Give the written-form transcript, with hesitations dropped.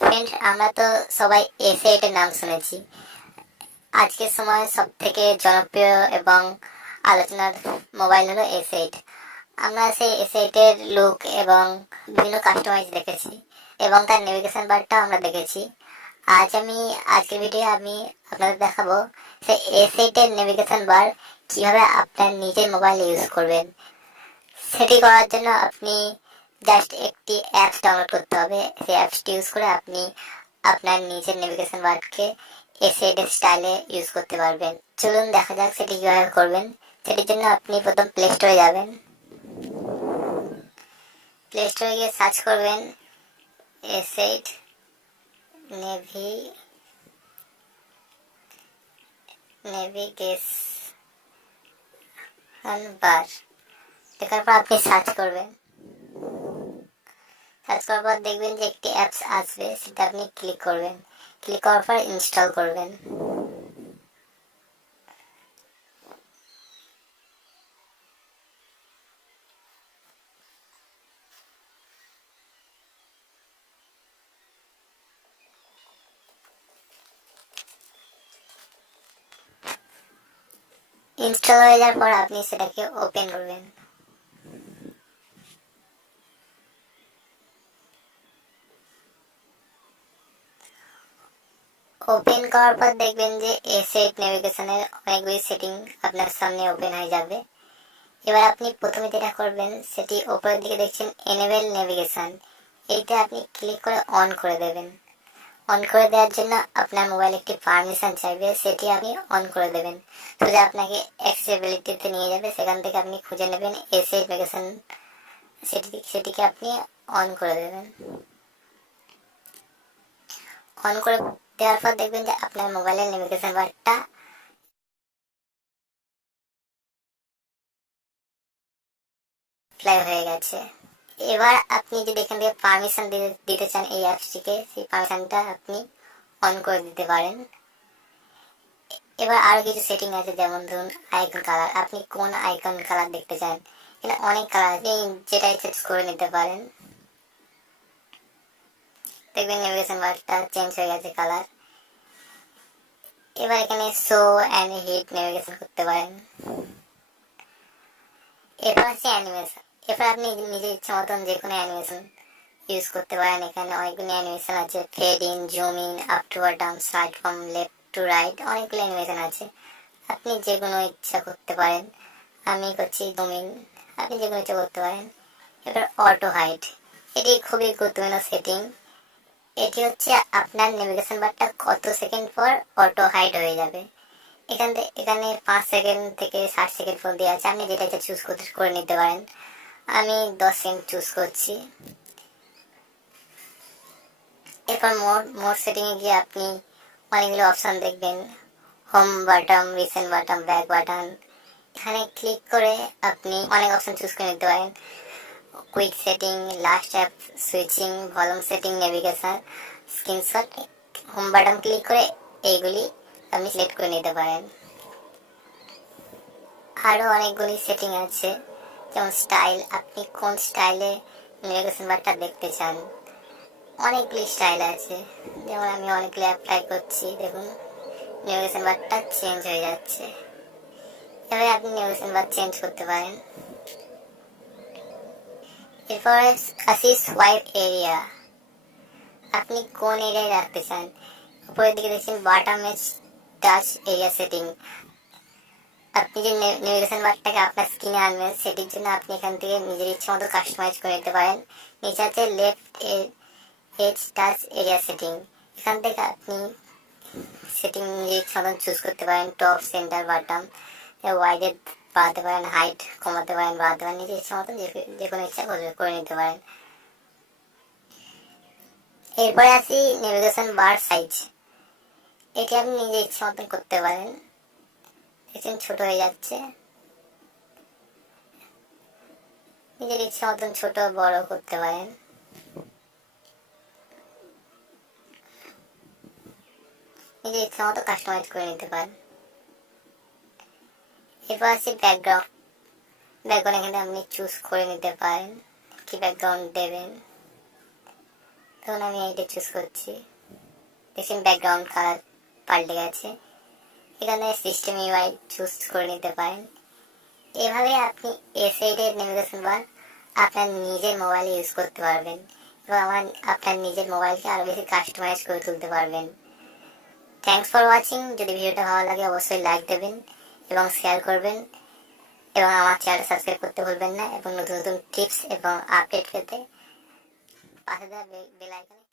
Friend, আমরা তো সবাই এস8 এর নাম শুনেছি। আজকের সময় সব থেকে জনপ্রিয় এবং আলোচনার মোবাইল হলো এস8। আমরা সেই এস8 এর লুক এবং বিভিন্ন কাস্টমাইজ দেখেছি এবং তার নেভিগেশন বারটা আমরা দেখেছি। আজকের ভিডিও আমি আপনাদের দেখাবো সেই এস8 এর নেভিগেশন বার কিভাবে আপনার নিজের মোবাইল ইউজ করবেন। সেটি করার জন্য আপনি জাস্ট একটি অ্যাপস ডাউনলোড করতে হবে। সেই অ্যাপসটি ইউজ করে আপনি আপনার নিজের নেভিগেশন বারকে এস8 এর স্টাইলে ইউজ করতে পারবেন। চলুন দেখা যাক সেটি কিভাবে করবেন। সেটির জন্য আপনি প্রথম প্লে স্টোরে যাবেন। প্লে স্টোরে গিয়ে সার্চ করবেন এস8 নেভিগেশন বার। দেখার পর আপনি সার্চ করবেন। সার্চ করার পর দেখবেন যে একটি অ্যাপস আসবে, সেটা আপনি ক্লিক করবেন। ক্লিক করার পর ইনস্টল করবেন। ইনস্টল হয়ে যাওয়ার পর আপনি সেটাকে ওপেন করবেন। ওপেন করার পর দেখবেন যে এস8 নেভিগেশনের অনেকগুলি সেটিং আপনার সামনে ওপেন হয়ে যাবে। এবার আপনি প্রথমে যেটা করবেন, সেটি উপরের দিকে দেখছেন এনেবল নেভিগেশন, এইটা আপনি ক্লিক করে অন করে দেবেন। অন করে দেওয়ার জন্য আপনার মোবাইল একটি পারমিশন চাইবে, সেটি আপনি অন করে দেবেন। সোজা আপনাকে অ্যাক্সেসিবিলিটিতে নিয়ে যাবে, সেখান থেকে আপনি খুঁজে নেবেন এস8 নেভিগেশন, সেটিকে আপনি অন করে দেবেন। অন করে দেওয়ার পর দেখবেন যে আপনার মোবাইলের নেভিগেশন বারটা অ্যাপ্লাই হয়ে গেছে। এবার আপনি যদি এখান থেকে পারমিশন দিতে চান এই অ্যাপসটিকে, সেই পারমিশনটা আপনি অন করে দিতে পারেন। এবার আরো কিছু সেটিং আছে, যেমন ধরুন আইকন কালার, আপনি কোন আইকন কালার দেখতে চান। এখানে অনেক কালার আছে, যেটা চেঞ্জ করে নিতে পারেন। দেখবেন নেভিগেশন বারটা চেঞ্জ হয়ে গেছে কালার। এবার এখানে শো অ্যান্ড হিট নেভিগেশন করতে পারেন। এরপর আছে অ্যানিমেশন। এরপর আপনি নিজের ইচ্ছা মতন যে কোনো অ্যানিমেশন ইউজ করতে পারেন। এখানে অনেকগুলো অ্যানিমেশন আছে, fade in, zoom in, up to button, slide from left to right, অনেকগুলো অ্যানিমেশন আছে। আপনি যে কোনো ইচ্ছা করতে পারেন। আমি করছি জুম ইন, আপনি যে কোনো ইচ্ছা করতে পারেন। এবার অটো হাইড, এটি খুবই গুরুত্বপূর্ণ সেটিং। এটি হচ্ছে আপনার নেভিগেশন বারটা কত সেকেন্ড পর অটো হাইড হয়ে যাবে। এখানে 5 সেকেন্ড থেকে 60 সেকেন্ড পর্যন্ত আছে, আপনি যেটা ইচ্ছা চুজ করে নিতে পারেন। আমি 10 সেকেন্ড চুজ করছি। এরপর মোড সেটিং এ গিয়ে আপনি অনেকগুলো অপশন দেখবেন, home button, recent button, back button. এখানে ক্লিক করে আপনি অনেক অপশন চুজ করে নিতে পারেন। Quick setting, last app switching, volume setting, navigation, screenshot. Home button click করে এইগুলি আপনি সিলেক্ট করে নিতে পারেন। আরো অনেকগুলি সেটিং আছে, যেমন স্টাইল, আপনি কোন স্টাইলে নেভিগেশন বারটা দেখতে চান। অনেকগুলি স্টাইল আছে, যেমন আমি অনেকগুলি অ্যাপ্লাই করছি। দেখুন নেভিগেশন বারটা চেঞ্জ হয়ে যাচ্ছে। এভাবে আপনি নেভিগেশন বার চেঞ্জ করতে পারেন। এরপর আসি সোয়াইপ এরিয়া, আপনি কোন এরিয়ায় রাখতে চান। উপরের দিকে দেখছেন button edge touch area setting. আপনি যে নেভিগেশন বারটাকে আপনার স্ক্রিনে আনবেন, সেটির জন্য আপনি এখান থেকে নিজের ইচ্ছে মতো কাস্টমাইজ করে নিতে পারেন। নিচে আছে left edge touch area setting, এখান থেকে আপনি সেটিং নিজের ইচ্ছে মতন চুজ করতে পারেন। টপ, সেন্টার, বাটন, ওয়াইডে বাড়াতে পারেন, হাইট কমাতে পারেন, বাড়াতে পারেন, নিজের ইচ্ছা মতন যে কোনো ইচ্ছা করে নিতে পারেন। এরপরে আসি নেভিগেশন বার সাইজ, এটি আপনি নিজের ইচ্ছা মতন করতে পারেন। দেখছেন ছোট হয়ে যাচ্ছে, নিজের ইচ্ছা মতন ছোট বড় করতে পারেন। নিজের ইচ্ছা মতো কাস্টমাইজ করে নিতে পারেন। এরপর আসি ব্যাকগ্রাউন্ড। ব্যাকগ্রাউন্ড এখানে আপনি চুজ করে নিতে পারেন কি ব্যাকগ্রাউন্ড দেবেন। তখন আমি এটা চুজ করছি, দেখছেন ব্যাকগ্রাউন্ড কালার পাল্টে গেছে। এখানে সিস্টেম ইউআই চুজ করে নিতে পারেন। এভাবে আপনি A8 এর নেভিগেশন বার আপনার নিজের মোবাইলে ইউজ করতে পারবেন এবং আপনার নিজের মোবাইলকে আরো বেশি কাস্টমাইজ করে তুলতে পারবেন। Thanks for watching. যদি ভিডিওটা ভালো লাগে অবশ্যই লাইক দেবেন এবং শেয়ার করবেন এবং আমার চ্যানেলটা সাবস্ক্রাইব করতে ভুলবেন না এবং নতুন নতুন টিপস এবং আপডেট পেতে পাশে দেওয়া বেল আইকনে